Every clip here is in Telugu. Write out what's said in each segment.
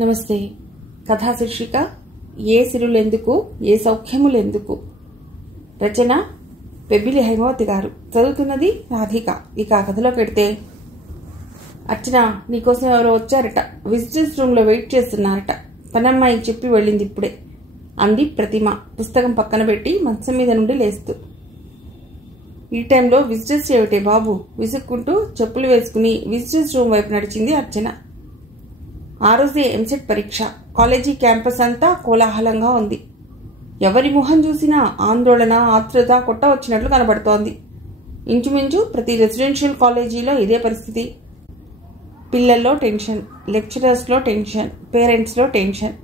నమస్తే. కథా శీర్షిక ఏ సిరులెందుకు ఏ సౌఖ్యములెందుకు. రచన పెబ్బిలి హైమవతి గారు. చదువుతున్నది రాధిక. ఇక కథలో పెడితే, అర్చన, నీకోసం ఎవరో వచ్చారట, విజిటర్స్ రూమ్లో వెయిట్ చేస్తున్నారట, పనమ్మాయి చెప్పి వెళ్ళింది ఇప్పుడే అంది ప్రతిమ పుస్తకం పక్కన పెట్టి మంచం మీద నుండి లేస్తూ. ఈ టైంలో విజిటర్స్ ఏమిటే బాబు, విసుక్కుంటూ చెప్పులు వేసుకుని విజిటర్స్ రూమ్ వైపు నడిచింది అర్చన. ఆ రోజే ఎంసెట్ పరీక్ష. కాలేజీ క్యాంపస్ అంతా కోలాహలంగా ఉంది. ఎవరి ముఖం చూసినా ఆందోళన, ఆత్రుత కొట్ట వచ్చినట్లు కనబడుతోంది. ఇంచుమించు ప్రతి రెసిడెన్షియల్ కాలేజీలో ఇదే పరిస్థితి. పిల్లల్లో టెన్షన్, లెక్చరర్స్లో టెన్షన్, పేరెంట్స్లో టెన్షన్.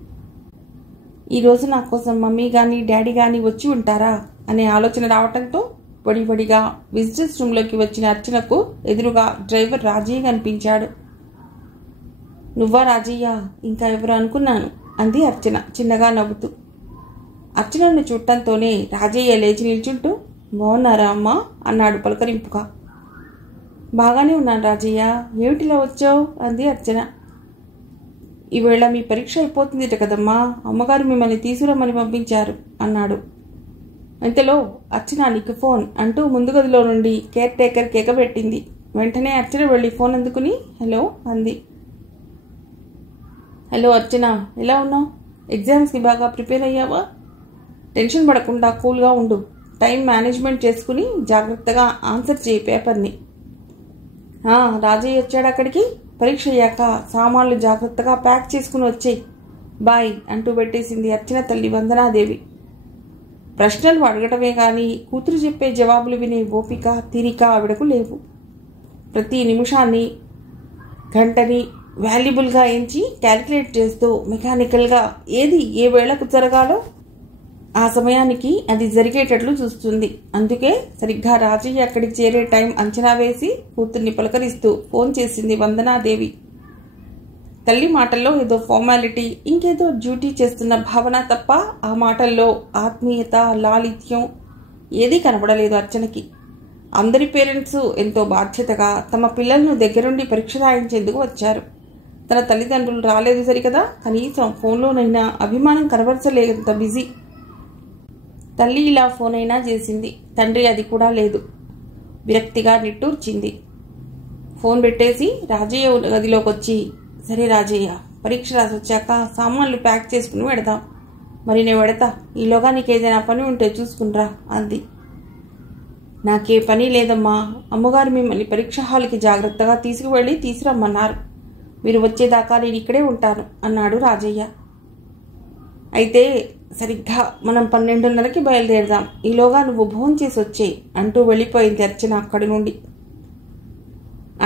ఈరోజు నా కోసం మమ్మీ కానీ డాడీ కానీ వచ్చి ఉంటారా అనే ఆలోచన రావటంతో వడివడిగా విజిటర్స్ రూమ్లోకి వచ్చిన అర్చనకు ఎదురుగా డ్రైవర్ రాజయ్య కనిపించాడు. నువ్వా రాజయ్య? ఇంకా ఎవరు అనుకున్నాను అంది అర్చన చిన్నగా నవ్వుతూ. అర్చనను చూడటంతోనే రాజయ్య లేచి నిల్చుంటూ, బాగున్నారా అమ్మా అన్నాడు పలకరింపుగా. బాగానే ఉన్నాను రాజయ్య, ఏమిటిలా వచ్చావు అంది అర్చన. ఈవేళ మీ పరీక్ష అయిపోతుందిట కదమ్మా, అమ్మగారు మిమ్మల్ని తీసుకురమ్మని పంపించారు అన్నాడు. ఇంతలో అర్చన నీకు ఫోన్ అంటూ ముందు గదిలో నుండి కేర్ టేకర్ కేక పెట్టింది. వెంటనే అర్చన వెళ్ళి ఫోన్ అందుకుని హలో అంది. హలో అర్చన, ఎలా ఉన్నావు? ఎగ్జామ్స్కి బాగా ప్రిపేర్ అయ్యావా? టెన్షన్ పడకుండా కూల్గా ఉండు, టైం మేనేజ్మెంట్ చేసుకుని జాగ్రత్తగా ఆన్సర్ చేయి పేపర్ని. రాజయ్య వచ్చాడు అక్కడికి. పరీక్ష అయ్యాక సామాన్లు జాగ్రత్తగా ప్యాక్ చేసుకుని వచ్చేయి, బాయ్ అంటూ పెట్టేసింది అర్చన తల్లి వందనాదేవి. ప్రశ్నలు అడగటమే కానీ కూతురు చెప్పే జవాబులు వినే ఓపిక, తీరిక ఆవిడకు లేవు. ప్రతి నిమిషాన్ని, గంటని వాల్యుబుల్గా ఎంచి క్యాలిక్యులేట్ చేస్తూ మెకానికల్గా ఏది ఏ వేళకు జరగాలో ఆ సమయానికి అది జరిగేటట్లు చూస్తుంది. అందుకే సరిగ్గా రాజయ్య అక్కడికి చేరే టైం అంచనా వేసి కూతుర్ని పలకరిస్తూ ఫోన్ చేసింది వందనాదేవి. తల్లి మాటల్లో ఏదో ఫార్మాలిటీ, ఇంకేదో డ్యూటీ చేస్తున్న భావన తప్ప ఆ మాటల్లో ఆత్మీయత, లాలిత్యం ఏదీ కనబడలేదు అర్చనకి. అందరి పేరెంట్స్ ఎంతో బాధ్యతగా తమ పిల్లలను దగ్గరుండి పరీక్ష రాయించేందుకు వచ్చారు. తన తల్లిదండ్రులు రాలేదు సరికదా, కనీసం ఫోన్లోనైనా అభిమానం కనబరచలేనంత బిజీ. తల్లి ఇలా ఫోన్ అయినా చేసింది, తండ్రి అది కూడా లేదు. విరక్తిగా నిట్టూర్చింది. ఫోన్ పెట్టేసి రాజయ్య గదిలోకి వచ్చి, సరే రాజయ్య, పరీక్ష రాసి వచ్చాక సామాన్లు ప్యాక్ చేసుకుని వెడదాం. మరి నేను వెడతా, ఈలోగా నీకేదైనా పని ఉంటే చూసుకునిరా అంది. నాకే పని లేదమ్మా, అమ్మగారు మిమ్మల్ని పరీక్ష హాల్కి జాగ్రత్తగా తీసుకువెళ్ళి తీసుకురమ్మన్నారు. మీరు వచ్చేదాకా నేను ఇక్కడే ఉంటాను అన్నాడు రాజయ్య. అయితే సరిగ్గా మనం 12:30కి బయలుదేరదాం, ఈలోగా నువ్వు భోజనం చేసి వచ్చేయి అంటూ వెళ్ళిపోయింది అర్చన అక్కడి నుండి.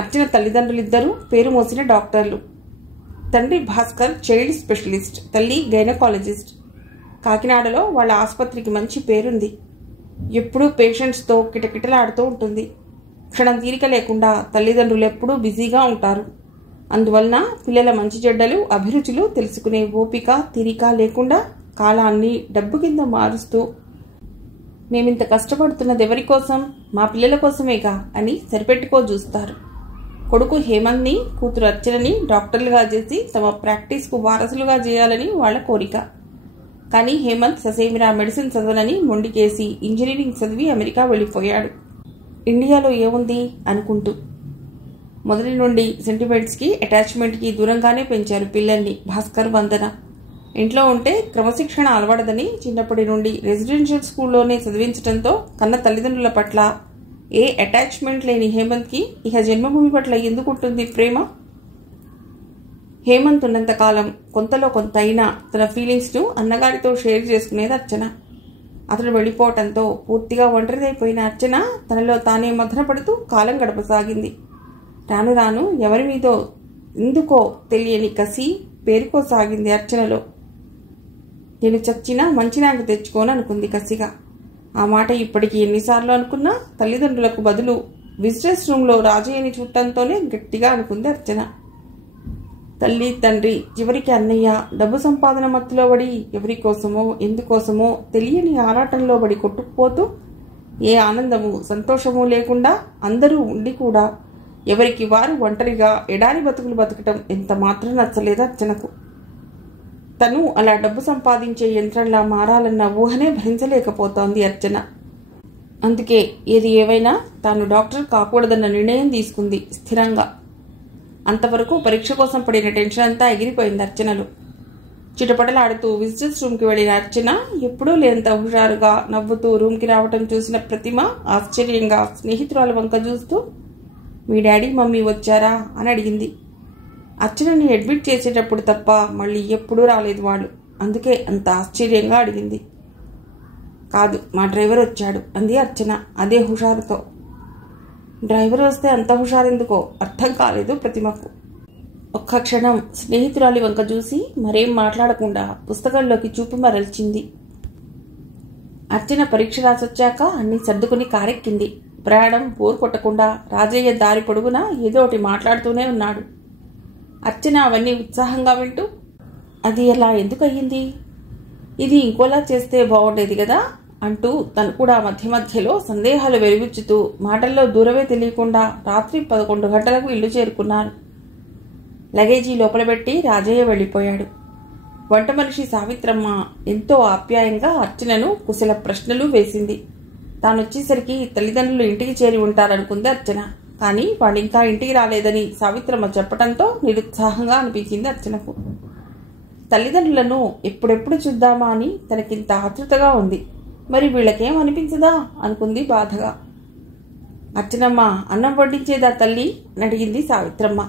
అర్చన తల్లిదండ్రులిద్దరూ పేరు మోసిన డాక్టర్లు. తండ్రి భాస్కర్ చైల్డ్ స్పెషలిస్ట్, తల్లి గైనకాలజిస్ట్. కాకినాడలో వాళ్ళ ఆసుపత్రికి మంచి పేరుంది. ఎప్పుడూ పేషెంట్స్తో కిటకిటలాడుతూ ఉంటుంది. క్షణం తీరిక లేకుండా తల్లిదండ్రులు ఎప్పుడూ బిజీగా ఉంటారు. అందువలన పిల్లల మంచి చెడ్డలు, అభిరుచులు తెలుసుకునే ఓపిక, తీరిక లేకుండా కాలాన్ని డబ్బు కింద మారుస్తూ, మేమింత కష్టపడుతున్నది ఎవరి కోసం? మా పిల్లల కోసమేగా అని సరిపెట్టుకో చూస్తారు. కొడుకు హేమంత్ని, కూతురు అర్చనని డాక్టర్లుగా చేసి తమ ప్రాక్టీస్కు వారసులుగా చేయాలని వాళ్ల కోరిక. కానీ హేమంత్ ససేమిరా మెడిసిన్ చదవనని మొండికేసి ఇంజనీరింగ్ చదివి అమెరికా వెళ్ళిపోయాడు. ఇండియాలో ఏముంది అనుకుంటూ. మొదటి నుండి సెంటిమెంట్స్కి, అటాచ్మెంట్కి దూరంగానే పెంచారు పిల్లల్ని భాస్కర్, వందన. ఇంట్లో ఉంటే క్రమశిక్షణ అలవడదని చిన్నప్పటి నుండి రెసిడెన్షియల్ స్కూల్లోనే చదివించడంతో కన్న తల్లిదండ్రుల పట్ల ఏ అటాచ్మెంట్ లేని హేమంత్కి ఇక జన్మభూమి పట్ల ఎందుకుంటుంది ప్రేమ? హేమంత్ ఉన్నంతకాలం కొంతలో కొంత అయినా తన ఫీలింగ్స్ను అన్నగారితో షేర్ చేసుకునేది అర్చన. అతను వెళ్ళిపోవటంతో పూర్తిగా ఒంటరిదైపోయిన అర్చన తనలో తానే మదనపడుతూ కాలం గడపసాగింది. రాను రాను ఎవరి మీదో ఎందుకో తెలియని కసి పేరుకోసాగింది అర్చనలో. నేను చచ్చినా మంచి నాకు తెచ్చుకోను అనుకుంది కసిగా. ఆ మాట ఇప్పటికీ ఎన్నిసార్లు అనుకున్నా తల్లిదండ్రులకు బదులు విజిటర్స్ రూమ్లో రాజయ్యని చూడటంతోనే గట్టిగా అనుకుంది అర్చన. తల్లి, తండ్రి, చివరికి అన్నయ్య డబ్బు సంపాదన మత్తులో పడి ఎవరి కోసమో ఎందుకోసమో తెలియని ఆరాటంలో పడి కొట్టుకుపోతూ ఏ ఆనందము, సంతోషము లేకుండా అందరూ ఉండి కూడా ఎవరికి వారు ఒంటరిగా ఎడారి బతుకులు బతకటం ఎంత మాత్రం నచ్చలేదు అర్చనకు. తను అలా డబ్బు సంపాదించే యంత్రంలా మారాలన్న ఊహనే భరించలేకపోతోంది అర్చన. అందుకే ఏది ఏవైనా తాను డాక్టర్ కాకూడదన్న నిర్ణయం తీసుకుంది స్థిరంగా. అంతవరకు పరీక్ష కోసం పడిన టెన్షన్ అంతా ఎగిరిపోయింది అర్చనలు. చిటపటలాడుతూ విజిటర్స్ రూమ్కి వెళ్ళిన అర్చన ఎప్పుడూ లేనంత హుషారుగా నవ్వుతూ రూమ్కి రావటం చూసిన ప్రతిమ ఆశ్చర్యంగా స్నేహితురాలు వంక చూస్తూ, మీ డాడీ మమ్మీ వచ్చారా అని అడిగింది. అర్చనని అడ్మిట్ చేసేటప్పుడు తప్ప మళ్ళీ ఎప్పుడూ రాలేదు వాళ్ళు, అందుకే అంత ఆశ్చర్యంగా అడిగింది. కాదు, మా డ్రైవర్ వచ్చాడు అంది అర్చన అదే హుషారుతో. డ్రైవర్ వస్తే అంత హుషారెందుకో అర్థం కాలేదు ప్రతిమకు. ఒక్క క్షణం స్నేహితురాలి వంక చూసి మరేం మాట్లాడకుండా పుస్తకంలోకి చూపు మరల్చింది. అర్చన పరీక్ష రాసొచ్చాక అన్నీ సర్దుకుని కారెక్కింది. ప్రయాణం బోర్ కొట్టకుండా రాజయ్య దారి పొడుగునా ఏదో ఒకటి మాట్లాడుతూనే ఉన్నాడు. అర్చన అవన్నీ ఉత్సాహంగా వింటూ, అది ఎలా ఎందుకు అయ్యింది, ఇది ఇంకోలా చేస్తే బాగుండేది కదా అంటూ తను కూడా మధ్య మధ్యలో సందేహాలు వెలుగుచ్చుతూ మాటల్లో దూరమే తెలియకుండా రాత్రి 11 గంటలకు ఇల్లు చేరుకున్నారు. లగేజీ లోపల పెట్టి రాజయ్య వెళ్ళిపోయాడు. వంట మనిషి సావిత్రమ్మ ఎంతో ఆప్యాయంగా అర్చనను కుశల ప్రశ్నలు వేసింది. తానొచ్చేసరికి తల్లిదండ్రులు ఇంటికి చేరి ఉంటారనుకుంది అర్చన. కానీ వాళ్ళింకా ఇంటికి రాలేదని సావిత్రమ్మ చెప్పడంతో నిరుత్సాహంగా అనిపించింది అర్చనకు. తల్లిదండ్రులను ఎప్పుడెప్పుడు చూద్దామా అని తనకింత ఆతృతగా ఉంది. మరి వీళ్ళకేం అనిపించదా అనుకుంది బాధగా. అర్చనమ్మ, అన్నం వడ్డించేదా తల్లి అని అడిగింది సావిత్రమ్మ.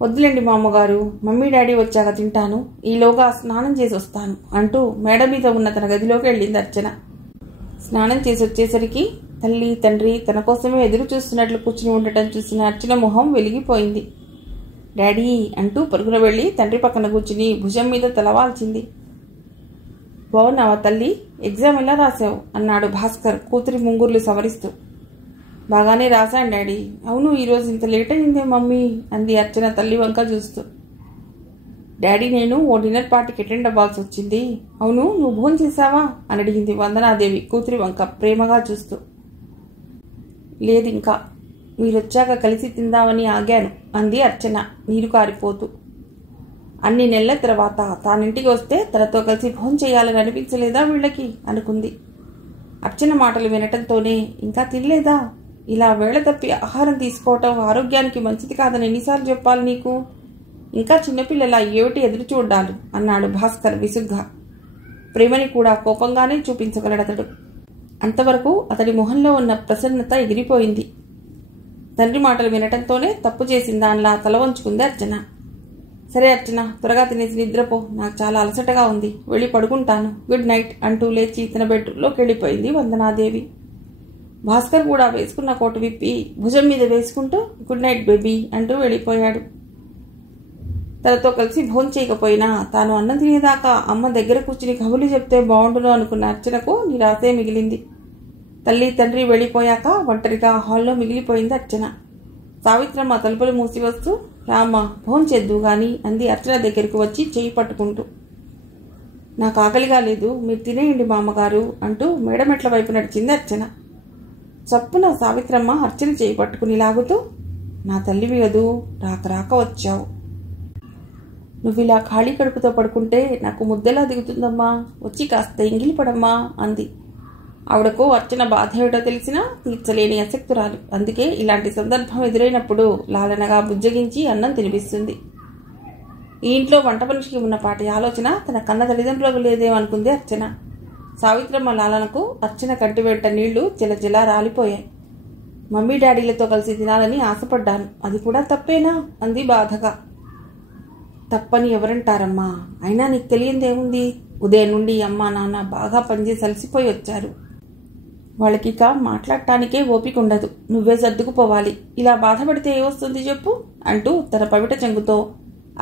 వద్దులేండి మా అమ్మగారు, మమ్మీ డాడీ వచ్చాక తింటాను, ఈలోగా స్నానం చేసి వస్తాను అంటూ మేడ మీద ఉన్న తన గదిలోకి వెళ్ళింది అర్చన. స్నానం చేసి వచ్చేసరికి తల్లి తండ్రి తన కోసమే ఎదురు చూస్తున్నట్లు కూర్చుని ఉండటం చూసిన అర్చన మొహం వెలిగిపోయింది. డాడీ అంటూ పరుగున వెళ్ళి తండ్రి పక్కన కూర్చుని భుజం మీద తలవాల్చింది. బాగున్నావా తల్లి, ఎగ్జామ్ ఎలా రాశావు అన్నాడు భాస్కర్ కూతురి ముంగుర్లు సవరిస్తూ. బాగానే రాశాను డాడీ. అవును, ఈరోజు ఇంత లేట్ అయిందే మమ్మీ అంది అర్చన తల్లి వంక చూస్తూ. డాడీ, నేను ఓ డిన్నర్ పార్టీకి అటెండ్ అవ్వాల్సి వచ్చింది. అవును, నువ్వు భోజనం చేశావా అని అడిగింది వందనాదేవి కూతురి వంక ప్రేమగా చూస్తూ. లేదు ఇంకా, మీరొచ్చాక కలిసి తిందామని ఆగాను అంది అర్చన నీరు కారిపోతూ. అన్ని నెలల తర్వాత తానింటికి వస్తే తనతో కలిసి భోజనం చేయాలని అనిపించలేదా వీళ్ళకి అనుకుంది. అర్చన మాటలు వినటంతోనే ఇంకా తినలేదా, ఇలా వేళ తప్పి ఆహారం తీసుకోవటం ఆరోగ్యానికి మంచిది కాదని ఎన్నిసార్లు చెప్పాలి నీకు, ఇంకా చిన్నపిల్లల ఏమిటి ఎదురు చూడాలు అన్నాడు భాస్కర్ విసుగ్గా. ప్రేమని కూడా కోపంగానే చూపించగలడతడు. అంతవరకు అతడి మొహంలో ఉన్న ప్రసన్నత ఎగిరిపోయింది. తండ్రి మాటలు వినటంతోనే తప్పు చేసిన దానిలా తల వంచుకుంది అర్చన. సరే అర్చన, త్వరగా తినేసి నిద్రపో, నాకు చాలా అలసటగా ఉంది, వెళ్ళి పడుకుంటాను, గుడ్ నైట్ అంటూ లేచి తన బెడ్రూమ్లోకి వెళ్ళిపోయింది వందనాదేవి. భాస్కర్ కూడా వేసుకున్న కోటు విప్పి భుజం మీద వేసుకుంటూ గుడ్ నైట్ బేబీ అంటూ వెళ్ళిపోయాడు. తనతో కలిసి భోజనం చేయకపోయినా తాను అన్నం తినేదాకా అమ్మ దగ్గర కూర్చుని కబుర్లు చెప్తే బాగుండును అనుకున్న అర్చనకు నిరాశే మిగిలింది. తల్లి తండ్రి వెళ్ళిపోయాక ఒంటరిగా హాల్లో మిగిలిపోయింది అర్చన. సావిత్రమ్మ తలుపులు మూసి వస్తూ, రామ్మ భోజనం చేద్దు గాని అంది అర్చన దగ్గరకు వచ్చి చేయి పట్టుకుంటూ. నాకు ఆకలిగా లేదు, మీరు తినేయండి మామగారు అంటూ మేడమెట్ల వైపు నడిచింది అర్చన. చప్పున సావిత్రమ్మ అర్చన చేయి పట్టుకుని లాగుతూ, నా తల్లివి కదూ, రాక వచ్చావు, నువ్విలా ఖాళీ కడుపుతో పడుకుంటే నాకు ముద్దెలా దిగుతుందమ్మా, వచ్చి కాస్త ఎంగిలి పడమ్మా అంది. ఆవిడకు అర్చన బాధ ఏమిటో తెలిసినా తీర్చలేని అసక్తురాలు. అందుకే ఇలాంటి సందర్భం ఎదురైనప్పుడు లాలనగా బుజ్జగించి అన్నం తినిపిస్తుంది. ఈ ఇంట్లో వంట మనిషికి ఉన్నపాటి ఆలోచన తన కన్న తల్లిదండ్రులకు లేదేమనుకుంది అర్చన. సావిత్రమ్మ లాలనకు అర్చన కంటి వెంట నీళ్లు జలజలా రాలిపోయాయి. మమ్మీ డాడీలతో కలిసి తినాలని ఆశపడ్డాను, అది కూడా తప్పేనా అంది బాధగా. తప్పని ఎవరంటారమ్మా, అయినా నీకు తెలియందేముంది, ఉదయం నుండి అమ్మా నాన్న బాగా పనిచేసి అలసిపోయి వచ్చారు, వాళ్ళకిక మాట్లాడటానికే ఓపిక ఉండదు, నువ్వే సర్దుకుపోవాలి, ఇలా బాధపడితే ఏమొస్తుంది చెప్పు అంటూ తన పవిట చెంగుతో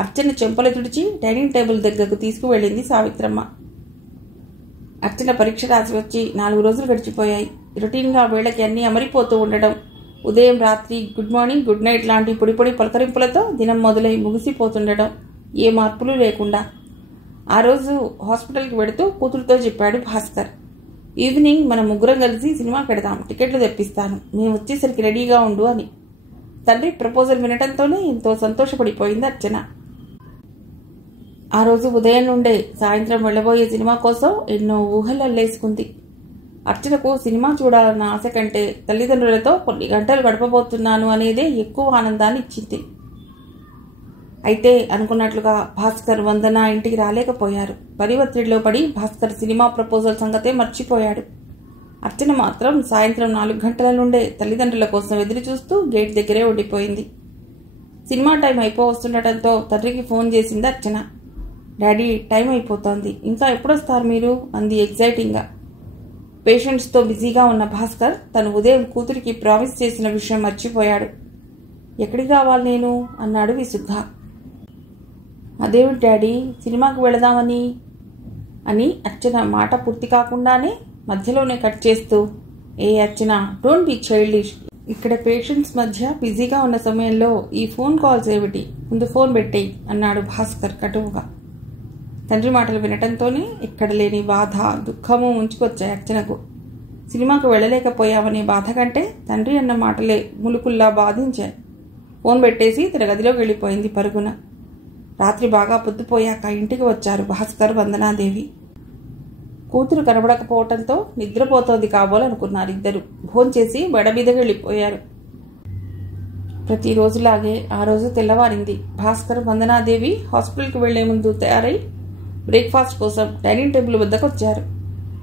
అర్చన చెంపలు తుడిచి డైనింగ్ టేబుల్ దగ్గరకు తీసుకువెళ్ళింది సావిత్రమ్మ. అర్చన పరీక్ష రాసి వచ్చి 4 రోజులు గడిచిపోయాయి. రొటీన్గా వేళకి అన్నీ అమరిపోతూ ఉండడం, ఉదయం రాత్రి గుడ్ మార్నింగ్ గుడ్ నైట్ లాంటి పొడి పొడి పలకరింపులతో దినం మొదలై ముగిసిపోతుండడం, ఏ మార్పులు లేకుండా. ఆ రోజు హాస్పిటల్కి వెడుతూ కూతురుతో చెప్పాడు భాస్కర్, ఈవినింగ్ మనం ముగ్గురం కలిసి సినిమాకి వెడదాం, టికెట్లు తెప్పిస్తాను, మేము వచ్చేసరికి రెడీగా ఉండు అని. తండ్రి ప్రపోజల్ వినటంతోనే ఎంతో సంతోషపడిపోయింది అర్చన. ఆ రోజు ఉదయం నుండే సాయంత్రం వెళ్ళబోయే సినిమా కోసం ఎన్నో ఊహలు అల్లేసుకుంది. అర్చనకు సినిమా చూడాలన్న ఆశ కంటే తల్లిదండ్రులతో కొన్ని గంటలు గడపబోతున్నాను అనేదే ఎక్కువ ఆనందాన్ని ఇచ్చింది. అయితే అనుకున్నట్లుగా భాస్కర్, వందన ఇంటికి రాలేకపోయారు. పని ఒత్తిడిలో పడి భాస్కర్ సినిమా ప్రపోజల్ సంగతే మర్చిపోయాడు. అర్చన మాత్రం సాయంత్రం 4 గంటల నుండే తల్లిదండ్రుల కోసం ఎదురు చూస్తూ గేట్ దగ్గరే ఉండిపోయింది. సినిమా టైం అయిపోవస్తుండటంతో తండ్రికి ఫోన్ చేసింది అర్చన. డాడీ, టైం అయిపోతోంది, ఇంకా ఎప్పుడొస్తారు మీరు అంది ఎగ్జైటింగ్గా. పేషెంట్స్తో బిజీగా ఉన్న భాస్కర్ తను ఉదయం కూతురికి ప్రామిస్ చేసిన విషయం మర్చిపోయాడు. ఎక్కడికి రావాలి నేను అన్నాడు విసుగ్గా. అదేమిటి డాడీ, సినిమాకు వెళదామని అని అర్చన మాట పూర్తి కాకుండానే మధ్యలోనే కట్ చేస్తూ, ఏ అర్చన, డోంట్ బి చైల్డిష్. ఇక్కడ పేషెంట్స్ మధ్య బిజీగా ఉన్న సమయంలో ఈ ఫోన్ కాల్స్ ఏమిటి, ముందు ఫోన్ పెట్టేయి అన్నాడు భాస్కర్ కటువుగా. తండ్రి మాటలు వినటంతోనే ఇక్కడ లేని బాధ, దుఃఖము ముంచుకొచ్చాయి అర్చనకు. సినిమాకు వెళ్ళలేకపోయామనే బాధ కంటే తండ్రి అన్న మాటలే ములుకుల్లా బాధించాయి. ఫోన్ పెట్టేసి తన గదిలోకి వెళ్ళిపోయింది పరుగున. రాత్రి బాగా పొద్దుపోయాక ఇంటికి వచ్చారు భాస్కర్, వందనాదేవి. కూతురు కనబడకపోవటంతో నిద్రపోతోంది కాబోలనుకున్నారు ఇద్దరు. భోంచేసి బెడబీదకి వెళ్ళిపోయారు. ప్రతిరోజులాగే ఆ రోజు తెల్లవారింది. భాస్కర్, వందనాదేవి హాస్పిటల్కి వెళ్లే ముందు తయారై బ్రేక్ఫాస్ట్ కోసం డైనింగ్ టేబుల్ వద్దకు వచ్చారు.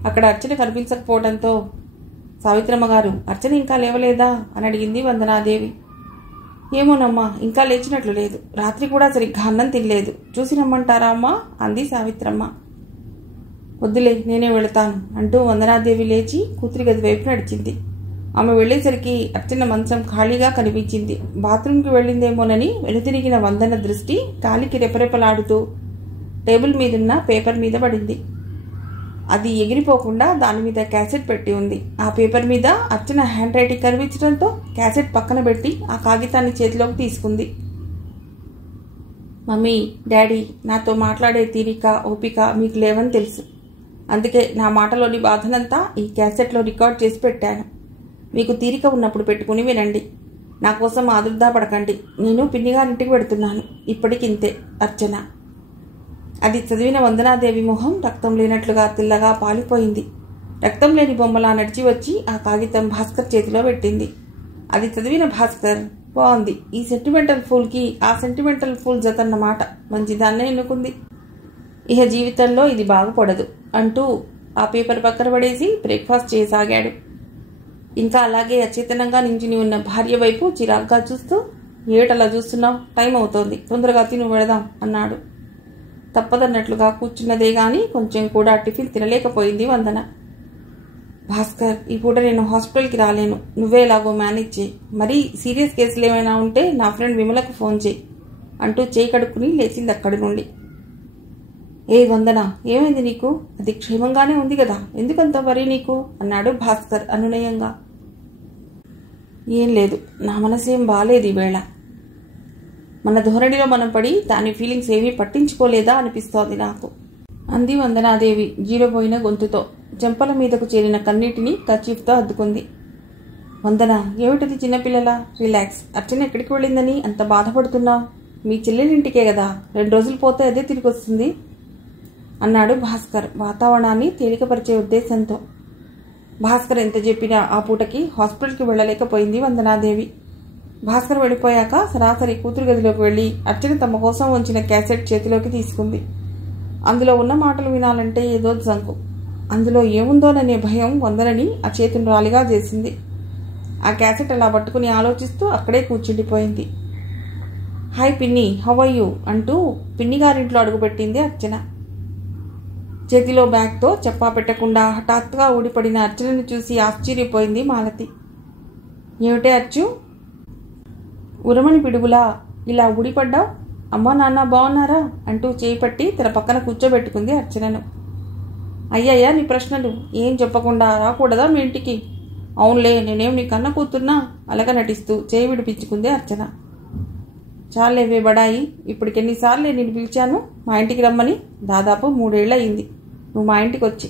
అక్కడ అర్చన కనిపించకపోవడంతో, సావిత్రమ్మ గారు, అర్చన ఇంకా లేవలేదా అని అడిగింది వందనాదేవి. ఏమోనమ్మా, ఇంకా లేచినట్లు లేదు, రాత్రి కూడా సరిగ్గా అన్నం తినలేదు, చూసి రమ్మంటారా అమ్మా అంది సావిత్రమ్మ. వద్దులే, నేనే వెళతాను అంటూ వందనాదేవి లేచి కూతురి గది వైపు నడిచింది. ఆమె వెళ్లేసరికి అర్చన మంచం ఖాళీగా కనిపించింది. బాత్రూంకి వెళ్ళిందేమోనని వెనుతిరిగిన వందన దృష్టి గాలికి రెపరెపలాడుతూ టేబుల్ మీదున్న పేపర్ మీద పడింది. అది ఎగిరిపోకుండా దాని మీద క్యాసెట్ పెట్టి ఉంది. ఆ పేపర్ మీద అర్చన హ్యాండ్ రైటింగ్ కనిపించడంతో క్యాసెట్ పక్కన పెట్టి ఆ కాగితాన్ని చేతిలోకి తీసుకుంది. మమ్మీ, డాడీ, నాతో మాట్లాడే తీరిక, ఓపిక మీకు లేవని తెలుసు. అందుకే నా మాటలోని బాధనంతా ఈ క్యాసెట్లో రికార్డ్ చేసి పెట్టాను. మీకు తీరిక ఉన్నప్పుడు పెట్టుకుని వినండి. నా కోసం ఆదుర్దా పడకండి. నేను పిన్నిగారింటికి పెడుతున్నాను. ఇప్పటికింతే, అర్చన. అది చదివిన వందనాదేవి మొహం రక్తం లేనట్లుగా తెల్లగా పాలిపోయింది. రక్తం లేని బొమ్మలా నడిచి వచ్చి ఆ కాగితం భాస్కర్ చేతిలో పెట్టింది. అది చదివిన భాస్కర్, బాగుంది, ఈ సెంటిమెంటల్ ఫూల్కి ఆ సెంటిమెంటల్ ఫూల్ జతన్నమాట, మంచిదాన్నే ఎన్నుకుంది, ఇహ జీవితంలో ఇది బాగుపడదు అంటూ ఆ పేపర్ పక్కన పడేసి బ్రేక్ఫాస్ట్ చేయసాగాడు. ఇంకా అలాగే అచేతనంగా నించుని ఉన్న భార్య వైపు చిరాగ్గా చూస్తూ, ఏటలా చూస్తున్నావు, టైం అవుతోంది, తొందరగా తిను వెళదాం అన్నాడు. తప్పదన్నట్లుగా కూర్చున్నదే గాని కొంచెం కూడా టిఫిన్ తినలేకపోయింది వందన. భాస్కర్, ఈ పూట నేను హాస్పిటల్కి రాలేను, నువ్వే ఎలాగో మేనేజ్ చేయి. మరీ సీరియస్ కేసులు ఏమైనా ఉంటే నా ఫ్రెండ్ విమలకు ఫోన్ చేయి అంటూ చేయి కడుక్కుని లేచింది అక్కడి నుండి. ఏ వందన, ఏమైంది నీకు? అది క్షేమంగానే ఉంది కదా, ఎందుకంత వరీ నీకు అన్నాడు భాస్కర్ అనునయంగా. ఏం లేదు, నా మనసేం బాలేదు ఈవేళ. మన ధోరణిలో మనం పడి దాని ఫీలింగ్స్ ఏమీ పట్టించుకోలేదా అనిపిస్తోంది నాకు అంది వందనాదేవి జీరబోయిన గొంతుతో. చెంపల మీదకు చేరిన కన్నీటిని కర్చీఫ్తో అద్దుకుంది. వందన, ఏమిటది చిన్నపిల్లల? రిలాక్స్. అర్చన ఎక్కడికి వెళ్ళిందని అంత బాధపడుతున్నావు? మీ చెల్లెలింటికే కదా, 2 రోజులు పోతే అదే తిరిగి వస్తుంది అన్నాడు భాస్కర్ వాతావరణాన్ని తేలికపరిచే ఉద్దేశంతో. భాస్కర్ ఎంత చెప్పినా ఆ పూటకి హాస్పిటల్కి వెళ్ళలేకపోయింది వందనాదేవి. భాస్కర్ వెళ్ళిపోయాక సరాసరి కూతురు గదిలోకి వెళ్ళి అర్చన తమ కోసం ఉంచిన క్యాసెట్ చేతిలోకి తీసుకుంది. అందులో ఉన్న మాటలు వినాలంటే ఏదో జంకు. అందులో ఏముందోననే భయం వందనని అచేతనురాలిగా చేసింది. ఆ క్యాసెట్ అలా పట్టుకుని ఆలోచిస్తూ అక్కడే కూర్చుండిపోయింది. హాయ్ పిన్ని, హౌ ఆర్ యూ అంటూ పిన్ని గారింట్లో అడుగుపెట్టింది అర్చన. చేతిలో బ్యాగ్తో చెప్పా పెట్టకుండా హఠాత్తుగా ఊడిపడిన అర్చనని చూసి ఆశ్చర్యపోయింది మాలతి. ఏమిటే అచ్చు, ఉరమని పిడుగులా ఇలా ఊడిపడ్డావు? అమ్మా నాన్న బాగున్నారా అంటూ చేయి పట్టి తన పక్కన కూర్చోబెట్టుకుంది అర్చనను. అయ్యయ్యా నీ ప్రశ్నలు, ఏం చెప్పకుండా రాకూడదా మీ ఇంటికి? అవునులే, నేనేం నీ కన్న కూతున్నా అలగ నటిస్తూ చేయి విడిపించుకుంది అర్చన. చాలేవే బడాయి, ఇప్పటికెన్నిసార్లే నేను పిలిచాను మా ఇంటికి రమ్మని? దాదాపు 3 ఏళ్ళు అయింది నువ్వు మా ఇంటికి వచ్చి.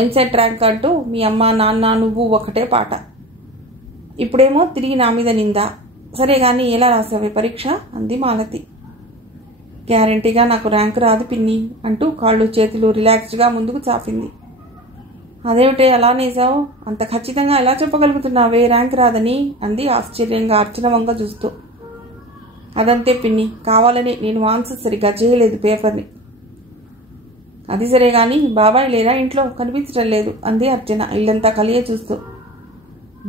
ఎంసెట్ ర్యాంక్ అంటూ మీ అమ్మ నాన్న నువ్వు ఒకటే పాట. ఇప్పుడేమో తిరిగి నా మీద నిందా. సరే గాని ఎలా రాసావే పరీక్ష అంది మాలతి. గ్యారంటీగా నాకు ర్యాంకు రాదు పిన్ని అంటూ కాళ్ళు చేతులు రిలాక్స్డ్గా ముందుకు చాపింది. అదేమిటే అలా నేసావు? అంత ఖచ్చితంగా ఎలా చెప్పగలుగుతున్నావే ర్యాంక్ రాదని అంది ఆశ్చర్యంగా అర్చన వంక చూస్తూ. అదంతే పిన్ని, కావాలని నేను ఆన్సర్ సరిగ్గా చేయలేదు పేపర్ని. అది సరే గాని బాబాయ్ లేరా ఇంట్లో? కనిపించడం లేదు అంది అర్చన ఇల్లంతా కలియే చూస్తూ.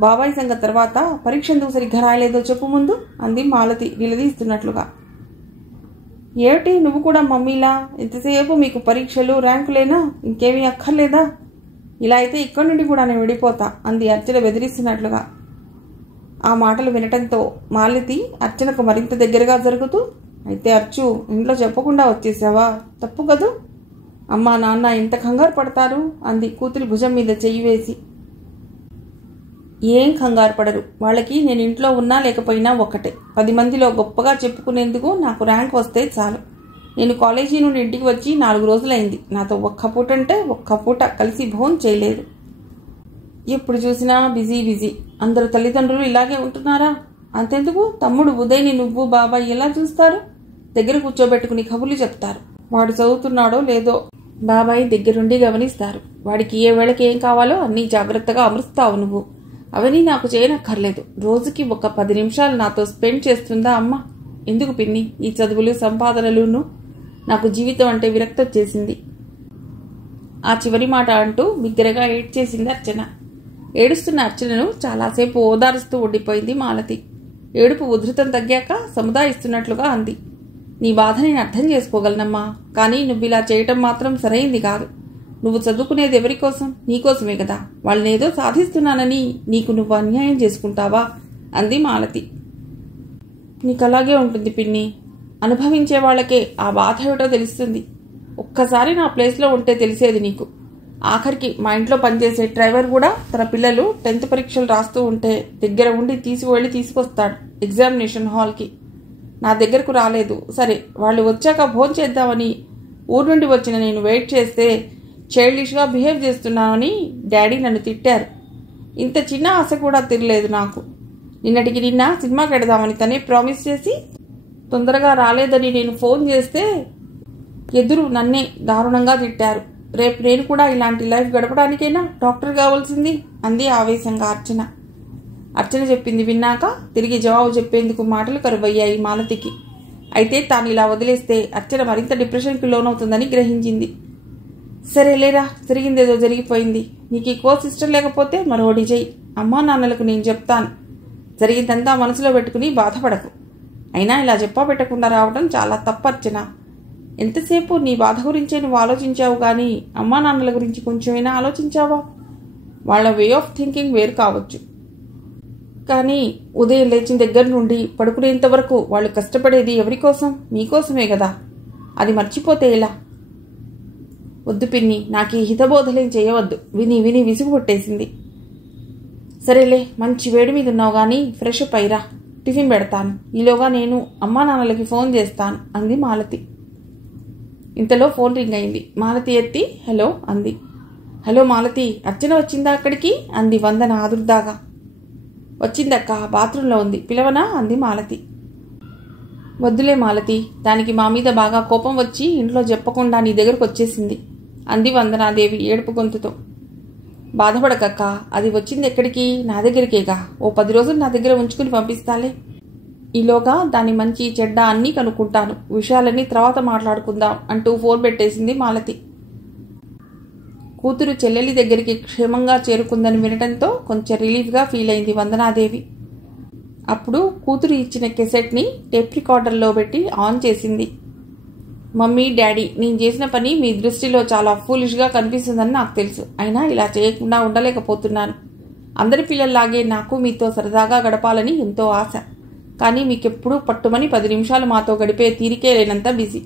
బాబాయ్ సంగతి తర్వాత, పరీక్ష ఎందుకు సరిగ్గా రాయలేదో చెప్పు ముందు అంది మాలతి నిలదీస్తున్నట్లుగా. ఏమిటి నువ్వు కూడా మమ్మీలా? ఎంతసేపు మీకు పరీక్షలు ర్యాంకులేనా? ఇంకేమీ అక్కర్లేదా? ఇలా అయితే ఇక్కడి నుండి కూడా నేను విడిపోతా అంది అర్చన బెదిరిస్తున్నట్లుగా. ఆ మాటలు వినటంతో మాలతి అర్చనకు మరింత దగ్గరగా జరుగుతూ, అయితే అర్చు ఇంట్లో చెప్పకుండా వచ్చేసావా? తప్పు కదూ. అమ్మా నాన్న ఎంత కంగారు పడతారు అంది కూతురి భుజం మీద చెయ్యి వేసి. ఏం కంగారు పడరు, వాళ్ళకి నేను ఇంట్లో ఉన్నా లేకపోయినా ఒక్కటే. 10 మందిలో గొప్పగా చెప్పుకునేందుకు నాకు ర్యాంక్ వస్తే చాలు. నేను కాలేజీ నుండి ఇంటికి వచ్చి 4 రోజులైంది. నాతో ఒక్క పూట అంటే ఒక్క పూట కలిసి భోజనం చేయలేదు. ఎప్పుడు చూసినా బిజీ. అందరు తల్లిదండ్రులు ఇలాగే ఉంటున్నారా? అంతెందుకు, తమ్ముడు ఉదయ్ని నువ్వు బాబాయ్ ఎలా చూస్తారు? దగ్గర కూర్చోబెట్టుకుని కబుర్లు చెప్తారు. వాడు చదువుతున్నాడో లేదో బాబాయ్ దగ్గరుండి గమనిస్తారు. వాడికి ఏ వేళకి ఏం కావాలో అన్నీ జాగ్రత్తగా అమరుస్తావు నువ్వు. అవన్నీ నాకు చేయనక్కర్లేదు. రోజుకి ఒక 10 నిమిషాలు నాతో స్పెండ్ చేస్తుందా అమ్మ? ఎందుకు పిన్ని ఈ చదువులు సంపాదనలును? నాకు జీవితం అంటే విరక్తి వచ్చేసింది. ఆ చివరి మాట అంటూ బిగ్గరగా ఏడ్చేసింది అర్చన. ఏడుస్తున్న అర్చనను చాలాసేపు ఓదారుస్తూ ఉండిపోయింది మాలతి. ఏడుపు ఉధృతం తగ్గాక సముదాయిస్తున్నట్లుగా అంది. నీ బాధ నేను అర్థం చేసుకోగలనమ్మా, కానీ నువ్వు ఇలా చేయటం మాత్రం సరైంది కాదు. నువ్వు చదువుకునేది ఎవరి కోసం? నీకోసమే కదా. వాళ్ళనేదో సాధిస్తున్నానని నీకు నువ్వు అన్యాయం చేసుకుంటావా అంది మాలతి. నీకు అలాగే ఉంటుంది పిన్ని. అనుభవించే వాళ్ళకే ఆ బాధ ఏమిటో తెలుస్తుంది. ఒక్కసారి నా ప్లేస్లో ఉంటే తెలిసేది నీకు. ఆఖరికి మా ఇంట్లో పనిచేసే డ్రైవర్ కూడా తన పిల్లలు 10th పరీక్షలు రాస్తూ ఉంటే దగ్గర ఉండి తీసుకువెళ్ళి తీసుకొస్తాడు ఎగ్జామినేషన్ హాల్కి. నా దగ్గరకు రాలేదు. సరే, వాళ్ళు వచ్చాక భోజనం చేద్దామని ఊరు నుండి వచ్చిన నేను వెయిట్ చేస్తే చైల్డిష్గా బిహేవ్ చేస్తున్నానని డాడీ నన్ను తిట్టారు. ఇంత చిన్న ఆశ కూడా తిరలేదు నాకు. నిన్నటికి నిన్న సినిమాకి వెడదామని తనే ప్రామిస్ చేసి తొందరగా రాలేదని నేను ఫోన్ చేస్తే ఎదురు నన్నే దారుణంగా తిట్టారు. రేపు నేను కూడా ఇలాంటి లైఫ్ గడపడానికైనా డాక్టర్ కావాల్సింది అంది ఆవేశంగా అర్చన. అర్చన చెప్పింది విన్నాక తిరిగి జవాబు చెప్పేందుకు మాటలు కరువయ్యాయి మాలతికి. అయితే తాను ఇలా వదిలేస్తే అర్చన మరింత డిప్రెషన్కి లోనవుతుందని గ్రహించింది. సరేలేరా, జరిగిందేదో జరిగిపోయింది. నీకు ఈ కోర్స్ ఇష్టం లేకపోతే మరోటి చెయ్యి. అమ్మా నాన్నలకు నేను చెప్తాను. జరిగిందంతా మనసులో పెట్టుకుని బాధపడకు. అయినా ఇలా చెప్పా పెట్టకుండా రావడం చాలా తప్పు అర్చన. ఎంతసేపు నీ బాధ గురించే నువ్వు ఆలోచించావు కానీ అమ్మా నాన్నల గురించి కొంచెమైనా ఆలోచించావా? వాళ్ళ వే ఆఫ్ థింకింగ్ వేరు కావచ్చు, కానీ ఉదయం లేచిన దగ్గర నుండి పడుకునేంత వరకు వాళ్ళు కష్టపడేది ఎవరి కోసం? మీకోసమే కదా. అది మర్చిపోతే ఎలా? వద్దు పిన్ని, నాకు ఈ హితబోధలేం చేయవద్దు. విని విని విసుగు పుట్టేసింది. సరేలే, మంచి వేడి మీద ఉన్నావు కానీ ఫ్రెష్ అప్ అయిరా, టిఫిన్ పెడతాను. ఈలోగా నేను అమ్మా నాన్నలకి ఫోన్ చేస్తాను అంది మాలతి. ఇంతలో ఫోన్ రింగ్ అయింది. మాలతి ఎత్తి హలో అంది. హలో మాలతి, అర్చన వచ్చిందా అక్కడికి అంది వందన ఆదుర్దాగా. వచ్చిందక్క, బాత్రూంలో ఉంది, పిలవనా అంది మాలతి. వద్దులే మాలతి, దానికి మా మీద బాగా కోపం వచ్చి ఇంట్లో చెప్పకుండా నీ దగ్గరకు వచ్చేసింది అంది వందనాదేవి ఏడుపు గొంతుతో. బాధపడకక్క, అది వచ్చింది ఎక్కడికి? నా దగ్గరికేగా. ఓ 10 రోజులు నా దగ్గర ఉంచుకుని పంపిస్తాలే. ఈలోగా దాని మంచి చెడ్డ అన్నీ కనుక్కుంటాను. విషయాలన్నీ తర్వాత మాట్లాడుకుందాం అంటూ ఫోన్ పెట్టేసింది మాలతి. కూతురు చెల్లెలి దగ్గరికి క్షేమంగా చేరుకుందని వినటంతో కొంచెం రిలీఫ్గా ఫీల్ అయింది వందనాదేవి. అప్పుడు కూతురు ఇచ్చిన కెసెట్ని టేప్ రికార్డర్లో పెట్టి ఆన్ చేసింది. మమ్మీ డాడీ, నేను చేసిన పని మీ దృష్టిలో చాలా ఫూలిష్గా కనిపిస్తుందని నాకు తెలుసు. అయినా ఇలా చేయకుండా ఉండలేకపోతున్నాను. అందరి పిల్లల్లాగే నాకు మీతో సరదాగా గడపాలని ఎంతో ఆశ. కానీ మీకెప్పుడూ పట్టుమని 10 నిమిషాలు మాతో గడిపే తీరికే లేనంత బిజీ.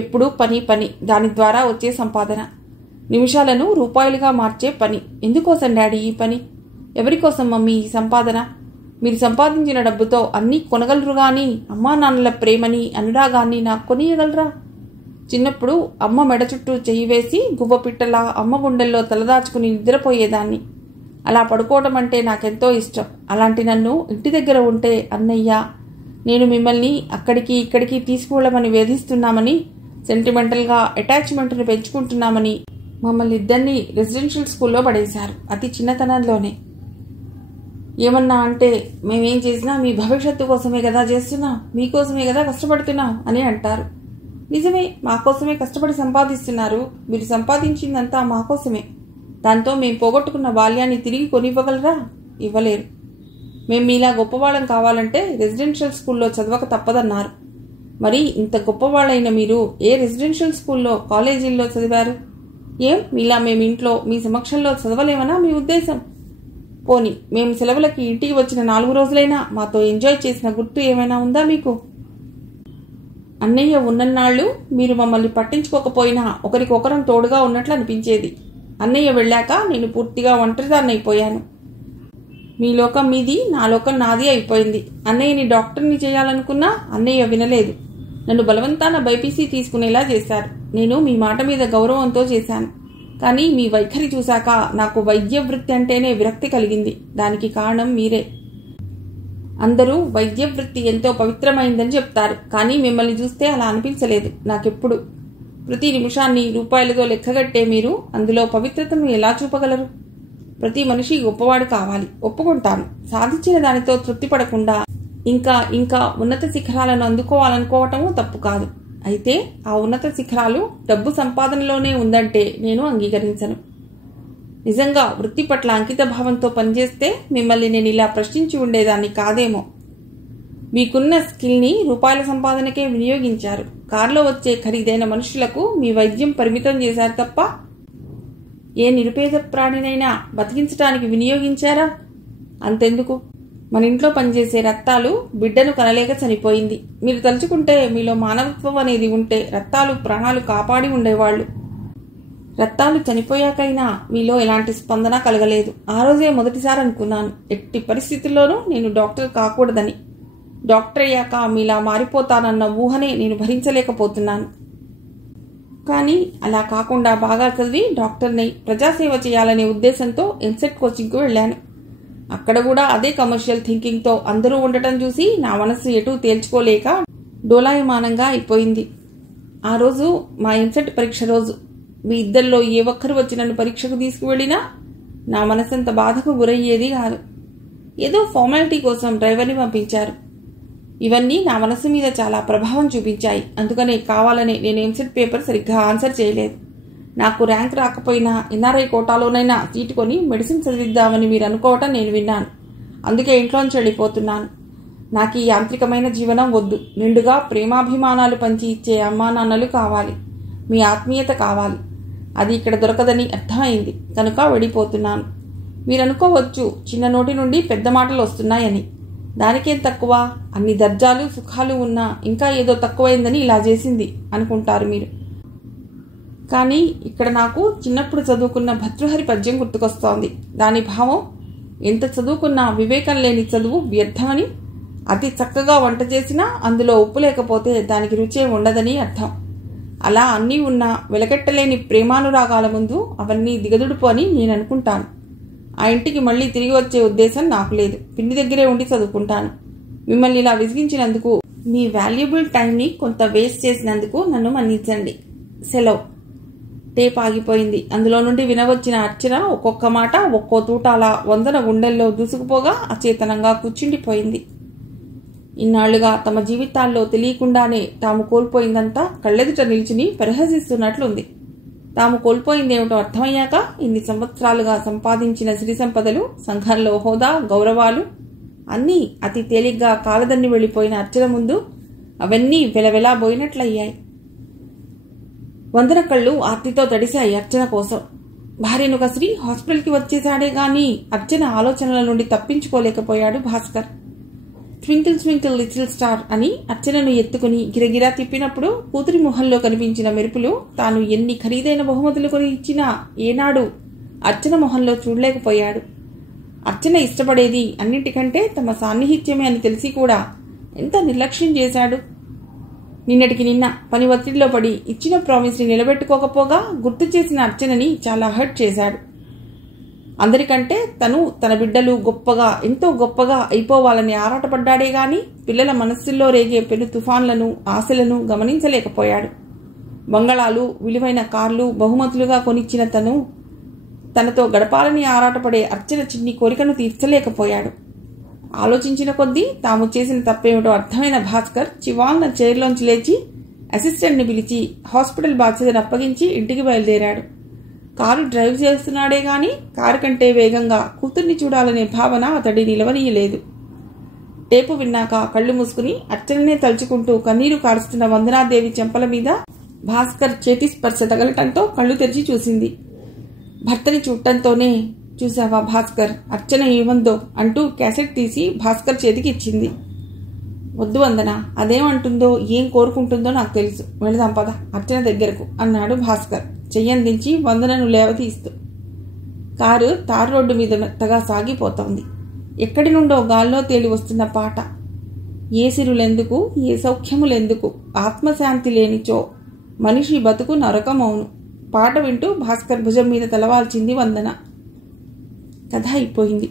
ఎప్పుడూ పని పని, దాని ద్వారా వచ్చే సంపాదన. నిమిషాలను రూపాయలుగా మార్చే పని. ఎందుకోసం డాడీ ఈ పని? ఎవరికోసం మమ్మీ ఈ సంపాదన? మీరు సంపాదించిన డబ్బుతో అన్నీ కొనగలరు గాని అమ్మా నాన్నల ప్రేమని అనురాగాన్ని నాకు కొనియగలరా? చిన్నప్పుడు అమ్మ మెడ చుట్టూ చెయ్యి వేసి గువ్వపిట్టలా అమ్మ గుండెల్లో తలదాచుకుని నిద్రపోయేదాన్ని. అలా పడుకోవడం అంటే నాకెంతో ఇష్టం. అలాంటి నన్ను ఇంటి దగ్గర ఉంటే అన్నయ్య, నేను మిమ్మల్ని అక్కడికి ఇక్కడికి తీసుకువెళ్ళమని వేధిస్తున్నామని, సెంటిమెంటల్గా అటాచ్మెంట్ను పెంచుకుంటున్నామని మమ్మల్ని ఇద్దరినీ రెసిడెన్షియల్ స్కూల్లో పడేశారు, అతి చిన్నతనంలోనే. ఏమన్నా అంటే మేమేం చేసినా మీ భవిష్యత్తు కోసమే కదా చేస్తున్నాం, మీకోసమే కదా కష్టపడుతున్నాం అని అంటారు. నిజమే, మాకోసమే కష్టపడి సంపాదిస్తున్నారు. మీరు సంపాదించిందంతా మాకోసమే. దాంతో మేము పోగొట్టుకున్న బాల్యాన్ని తిరిగి కొనివ్వగలరా? ఇవ్వలేరు. మేము మీలా గొప్పవాళ్ళం కావాలంటే రెసిడెన్షియల్ స్కూల్లో చదవక తప్పదన్నారు. మరి ఇంత గొప్పవాళ్ళైన మీరు ఏ రెసిడెన్షియల్ స్కూల్లో, కాలేజీల్లో చదివారు? ఏం మీలా మేము ఇంట్లో మీ సమక్షంలో చదవలేమనా మీ ఉద్దేశం? పోని మేము సెలవులకి ఇంటికి వచ్చిన 4 రోజులైనా మాతో ఎంజాయ్ చేసిన గుర్తు ఏమైనా ఉందా మీకు? అన్నయ్య ఉన్నన్నాళ్ళు మీరు మమ్మల్ని పట్టించుకోకపోయినా ఒకరికొకరం తోడుగా ఉన్నట్లు అనిపించేది. అన్నయ్య వెళ్ళాక నేను పూర్తిగా ఒంటరిదాన్ని అయిపోయాను. మీ లోకం మీది, నా లోకం నాది అయిపోయింది. అన్నయ్యని డాక్టర్ని చేయాలనుకున్నా అన్నయ్య వినలేదు. నన్ను బలవంతాన బైపీసీ తీసుకునేలా చేశారు. నేను మీ మాట మీద గౌరవంతో చేశాను. కానీ మీ వైఖరి చూశాక నాకు వైద్య వృత్తి అంటేనే విరక్తి కలిగింది. దానికి కారణం మీరే. అందరూ వైద్య వృత్తి ఎంతో పవిత్రమైందని చెప్తారు, కానీ మిమ్మల్ని చూస్తే అలా అనిపించలేదు నాకెప్పుడు. ప్రతి నిమిషాన్ని రూపాయలతో లెక్కగట్టే మీరు అందులో పవిత్రతను ఎలా చూపగలరు? ప్రతి మనిషి గొప్పవాడు కావాలి, ఒప్పుకుంటాను. సాధించిన దానితో తృప్తి పడకుండా ఇంకా ఇంకా ఉన్నత శిఖరాలను అందుకోవాలనుకోవటము తప్పు కాదు. అయితే ఆ ఉన్నత శిఖరాలు డబ్బు సంపాదనలోనే ఉందంటే నేను అంగీకరించను. నిజంగా వృత్తి పట్ల అంకిత భావంతో పనిచేస్తే మిమ్మల్ని నేను ఇలా ప్రశ్నించి ఉండేదాన్ని కాదేమో. మీకున్న స్కిల్ని రూపాయల సంపాదనకే వినియోగించారు. కారులో వచ్చే ఖరీదైన మనుషులకు మీ వైద్యం పరిమితం చేశారు తప్ప ఏ నిరుపేద ప్రాణినైనా బతికించడానికి వినియోగించారా? అంతెందుకు, మన ఇంట్లో పనిచేసే రత్తాలు బిడ్డను కనలేక చనిపోయింది. మీరు తలుచుకుంటే మీలో మానవత్వం అనేది ఉంటే రత్తాలు ప్రాణాలు కాపాడి ఉండేవాళ్లు. రత్తాలు చనిపోయాకైనా మీలో ఎలాంటి స్పందన కలగలేదు. ఆ రోజే మొదటిసారి అనుకున్నాను, ఎట్టి పరిస్థితుల్లోనూ నేను డాక్టర్ కాకూడదని. డాక్టర్ అయ్యాక మీలా మారిపోతానన్న ఊహనే నేను భరించలేకపోతున్నాను. కానీ అలా కాకుండా బాగా చదివి డాక్టర్ని ప్రజాసేవ చేయాలనే ఉద్దేశంతో ఎంసెట్ కోచింగ్కు వెళ్ళాను. అక్కడ కూడా అదే కమర్షియల్ థింకింగ్తో అందరూ ఉండటం చూసి నా మనసు ఎటూ తేల్చుకోలేక డోలాయమానంగా అయిపోయింది. ఆ రోజు మా ఎంసెట్ పరీక్ష రోజు. మీ ఇద్దరిలో ఏ ఒక్కరు వచ్చి నన్ను పరీక్షకు తీసుకువెళ్ళినా నా మనసంత బాధకు గురయ్యేది కాదు. ఏదో ఫార్మాలిటీ కోసం డ్రైవర్ని పంపించారు. ఇవన్నీ నా మనసు మీద చాలా ప్రభావం చూపించాయి. అందుకనే కావాలనే నేను ఎంసెట్ పేపర్ సరిగ్గా ఆన్సర్ చేయలేదు. నాకు ర్యాంక్ రాకపోయినా ఎన్ఆర్ఐ కోటాలోనైనా సీటు కొని మెడిసిన్ చదివిద్దామని మీరు అనుకోవటం నేను విన్నాను. అందుకే ఇంట్లోంచి వెళ్ళిపోతున్నాను. నాకు ఈ యాంత్రికమైన జీవనం వద్దు. నిండుగా ప్రేమాభిమానాలు పంచి ఇచ్చే అమ్మా నాన్నలు కావాలి. మీ ఆత్మీయత కావాలి. అది ఇక్కడ దొరకదని అర్థమైంది కనుక వెళ్ళిపోతున్నాను. మీరు అనుకోవచ్చు చిన్న నోటి నుండి పెద్ద మాటలు వస్తున్నాయని. దానికేం తక్కువ, అన్ని దర్జాలు సుఖాలు ఉన్నా ఇంకా ఏదో తక్కువైందని ఇలా చేసింది అనుకుంటారు మీరు. కానీ ఇక్కడ నాకు చిన్నప్పుడు చదువుకున్న భర్తృహరి పద్యం గుర్తుకొస్తోంది. దాని భావం, ఎంత చదువుకున్నా వివేకం లేని చదువు వ్యర్థమని, అతి చక్కగా వంట చేసినా అందులో ఉప్పు లేకపోతే దానికి రుచే ఉండదని అర్థం. అలా అన్నీ ఉన్నా వెలకెట్టలేని ప్రేమానురాగాల ముందు అవన్నీ దిగదుడుపు అని నేను అనుకుంటాను. ఆ ఇంటికి మళ్ళీ తిరిగి వచ్చే ఉద్దేశం నాకు లేదు. పిన్ని దగ్గరే ఉండి చదువుకుంటాను. మిమ్మల్ని ఇలా విసిగించినందుకు, మీ వాల్యుబుల్ టైంని కొంత వేస్ట్ చేసినందుకు నన్ను మన్నించండి. సెలవు. టేప్ ఆగిపోయింది. అందులో నుండి వినవచ్చిన అర్చన ఒక్కొక్క మాట ఒక్కో తూటాల వందన గుండెల్లో దూసుకుపోగా అచేతనంగా కూర్చుండిపోయింది. ఇన్నాళ్లుగా తమ జీవితాల్లో తెలియకుండానే తాము కోల్పోయిందంతా కళ్ళెదుట నిలిచిని పరిహసిస్తున్నట్లుంది. తాము కోల్పోయిందేమిటో అర్థమయ్యాక ఇన్ని సంవత్సరాలుగా సంపాదించిన సిరి సంపదలు, సంఘంలో హోదా, గౌరవాలు అన్నీ అతి తేలిగ్గా కాలదన్ని వెళ్లిపోయిన అర్చన ముందు అవన్నీ వెలవెలా పోయినట్లయ్యాయి. వందన కళ్ళు ఆర్తితో తడిశాయి అర్చన కోసం. భార్యను కసిరి హాస్పిటల్కి వచ్చేశాడే గాని అర్చన ఆలోచనల నుండి తప్పించుకోలేకపోయాడు Bhaskar. Twinkle twinkle little star అని అర్చనను ఎత్తుకుని గిరగిరా తిప్పినప్పుడు కూతురి మొహంలో కనిపించిన మెరుపులు తాను ఎన్ని ఖరీదైన బహుమతులు కొని ఇచ్చినా ఏనాడు అర్చన మొహంలో చూడలేకపోయాడు. అర్చన ఇష్టపడేది అన్నింటికంటే తమ సాన్నిహిత్యమే అని తెలిసి కూడా ఎంత నిర్లక్ష్యం చేశాడు. నిన్నటికి నిన్న పని ఒత్తిడిలో పడి ఇచ్చిన ప్రామిస్ని నిలబెట్టుకోకపోగా గుర్తు చేసిన అర్చనని చాలా హర్ట్ చేశాడు. అందరికంటే తన బిడ్డలు గొప్పగా, ఎంతో గొప్పగా అయిపోవాలని ఆరాటపడ్డాడే గాని పిల్లల మనస్సుల్లో రేగే పెను తుఫాన్లను, ఆశలను గమనించలేకపోయాడు. బంగళాలు, విలువైన కార్లు బహుమతులుగా కొనిచ్చిన తనతో గడపాలని ఆరాటపడే అర్చన చిన్ని కోరికను తీర్చలేకపోయాడు. ఆలోచించిన కొద్దీ తాము చేసిన తప్పేమిటో అర్థమైన భాస్కర్ చివాల్న చైర్లోంచి లేచి అసిస్టెంట్ని పిలిచి హాస్పిటల్ బాధ్యతను అప్పగించి ఇంటికి బయలుదేరాడు. కారు డ్రైవ్ చేస్తున్నాడే గాని కారు కంటే వేగంగా కూతుర్ని చూడాలనే భావన అతడి నిలవనీయలేదు. టేపు విన్నాక కళ్ళు మూసుకుని అర్చననే తలుచుకుంటూ కన్నీరు కారుస్తున్న వందనాదేవి చెంపల మీద భాస్కర్ చేతి స్పర్శ తగలటంతో కళ్ళు తెరిచి చూసింది. భర్తని చూడటంతోనే చూసావా భాస్కర్, అర్చన ఏమందో అంటూ క్యాసెట్ తీసి భాస్కర్ చేతికి ఇచ్చింది. వద్దు వందన, అదేమంటుందో ఏం కోరుకుంటుందో నాకు తెలుసు, వెళదాం పద అర్చన దగ్గరకు అన్నాడు భాస్కర్ చెయ్యందించి వందనను లేవతీస్తూ. కారు తారు రోడ్డు మీద మెత్తగా సాగిపోతోంది. ఎక్కడి నుండో గాల్లో తేలి వస్తున్న పాట. ఏ సిరులెందుకు, ఏ సౌఖ్యములెందుకు, ఆత్మశాంతి లేనిచో మనిషి బతుకు నరకమౌను. పాట వింటూ భాస్కర్ భుజం మీద తలవాల్చింది వందన. కథ అయిపోయింది.